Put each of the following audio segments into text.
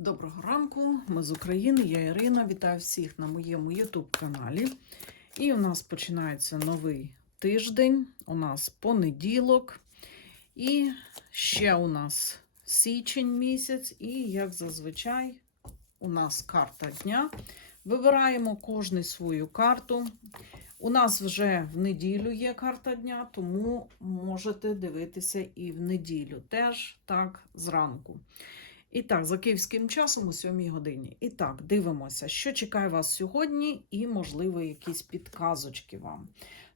Доброго ранку, ми з України, я Ірина. Вітаю всіх на моєму YouTube каналі. І у нас починається новий тиждень. У нас понеділок. І ще у нас січень місяць. І, як зазвичай, у нас карта дня. Вибираємо кожний свою карту. У нас вже в неділю є карта дня, тому можете дивитися і в неділю теж так зранку. І так, за київським часом о 7 годині. І так, дивимося, що чекає вас сьогодні, і, можливо, якісь підказочки вам.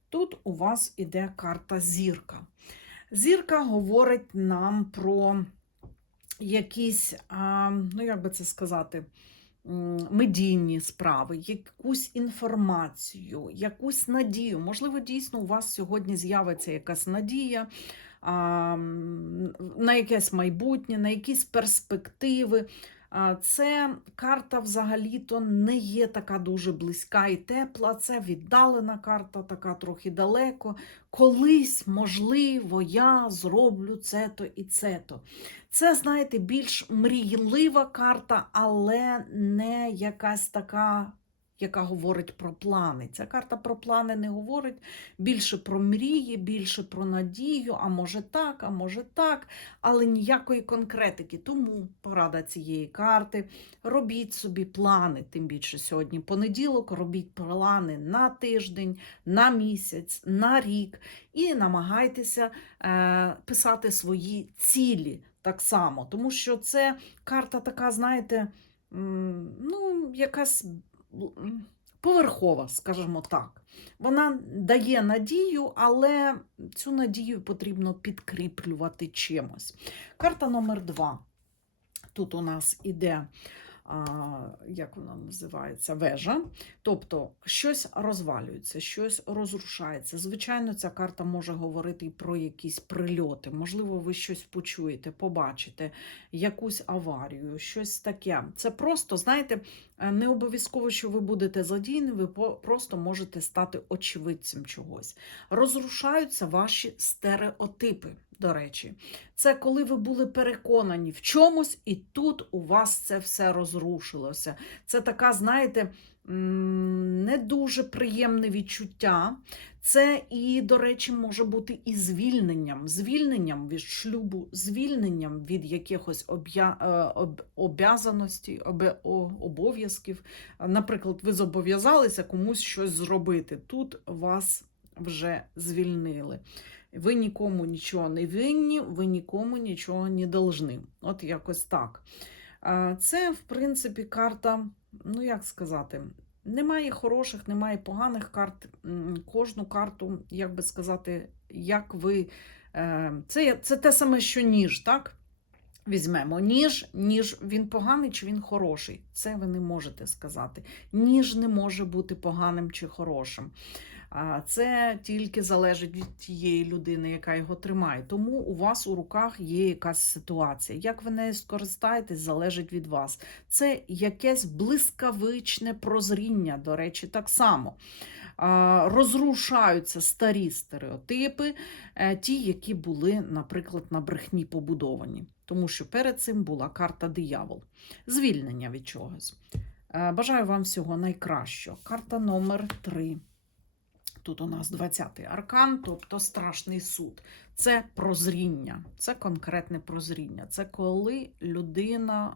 Тут у вас іде карта зірка. Зірка говорить нам про якісь, ну як би це сказати, медійні справи, якусь інформацію, якусь надію. Можливо, дійсно у вас сьогодні з'явиться якась надія на якесь майбутнє, на якісь перспективи. Це карта взагалі-то не є така дуже близька і тепла. Це віддалена карта, така трохи далеко. Колись, можливо, я зроблю це-то і це-то. Це, знаєте, більш мрійлива карта, але не якась така. Яка говорить про плани. Ця карта про плани не говорить більше про мрії, більше про надію, а може так, а може так, але ніякої конкретики. Тому порада цієї карти. Робіть собі плани, тим більше сьогодні понеділок, робіть плани на тиждень, на місяць, на рік і намагайтеся е, писати свої цілі так само, тому що це карта така, знаєте, ну, якась поверхова, скажімо так. Вона дає надію, але цю надію потрібно підкріплювати чимось. Карта номер два. Тут у нас іде, як вона називається, вежа. Тобто щось розвалюється, щось розрушається. Звичайно, ця карта може говорити і про якісь прильоти. Можливо, ви щось почуєте, побачите, якусь аварію, щось таке. Це просто, знаєте, е, не обов'язково, що ви будете задіяні, ви просто можете стати очевидцем чогось. Розрушаються ваші стереотипи. До речі, це коли ви були переконані в чомусь, і тут у вас це все розрушилося. Це така, знаєте, не дуже приємне відчуття. Це і, до речі, може бути і звільненням, звільненням від шлюбу, звільненням від якихось об'я... об... обязаностей, обе- обов'язків. Наприклад, ви зобов'язалися комусь щось зробити. Тут вас вже звільнили. Ви нікому нічого не винні, ви нікому нічого не должны. От якось так. Це, в принципі, карта, ну як сказати, немає хороших, немає поганих карт. Кожну карту, як би сказати, як ви. е, Це, це те саме, що ніж, так? Візьмемо ніж, ніж він поганий чи він хороший. Це ви не можете сказати. Ніж не може бути поганим чи хорошим. А Це тільки залежить від тієї людини, яка його тримає. Тому у вас у руках є якась ситуація. Як ви нею скористаєтесь, залежить від вас. Це якесь блискавичне прозріння, до речі, так само. Розрушаються старі стереотипи, е, ті, які були, наприклад, на брехні побудовані. Тому що перед цим була карта диявол. Звільнення від чогось. Е, Бажаю вам всього найкращого. Карта номер 3. Тут у нас 20-й аркан, тобто страшний суд. Це прозріння, це конкретне прозріння. Це коли людина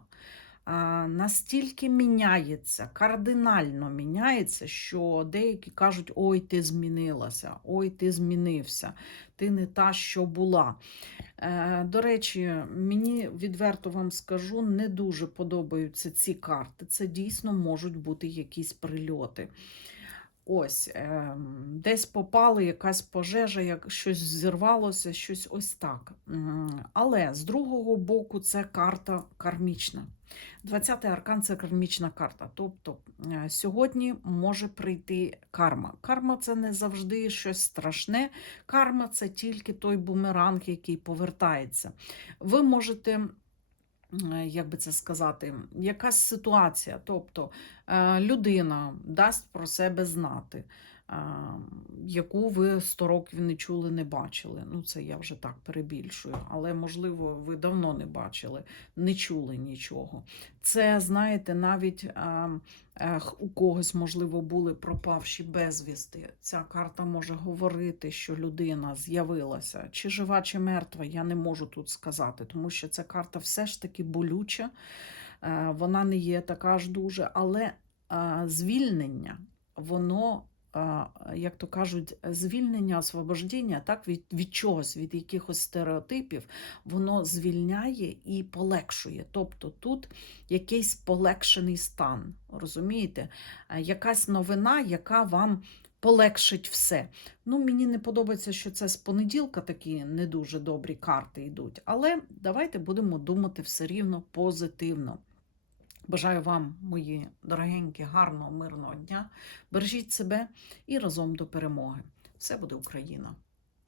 настільки міняється, кардинально міняється, що деякі кажуть: ой, ти змінилася, ой, ти змінився, ти не та, що була. Е, До речі, мені відверто вам скажу, не дуже подобаються ці карти. Це дійсно можуть бути якісь прильоти. Ось, ем, десь попали, якась пожежа, як щось зірвалося, щось ось так. Але з другого боку, це карта кармічна. 20-й аркан це кармічна карта. Тобто е, сьогодні може прийти карма. Карма це не завжди щось страшне. Карма це тільки той бумеранг, який повертається. Ви можете. Е, Як би це сказати, якась ситуація, тобто е, людина дасть про себе знати. Яку ви 100 років не чули, не бачили. Ну, це я вже так перебільшую, але, можливо, ви давно не бачили, не чули нічого. Це, знаєте, навіть е, х- у когось, можливо, були пропавші безвісти. Ця карта може говорити, що людина з'явилася, чи жива, чи мертва, я не можу тут сказати, тому що ця карта все ж таки болюча, е, вона не є така ж дуже, але звільнення, воно, як то кажуть, звільнення, освобождення, так, від, від чогось, від якихось стереотипів, воно звільняє і полегшує. Тобто тут якийсь полегшений стан, розумієте? Якась новина, яка вам полегшить все. Ну, мені не подобається, що це з понеділка такі не дуже добрі карти йдуть, але давайте будемо думати все рівно позитивно. Бажаю вам, мої дорогенькі, гарного, мирного дня. Бережіть себе і разом до перемоги. Все буде Україна!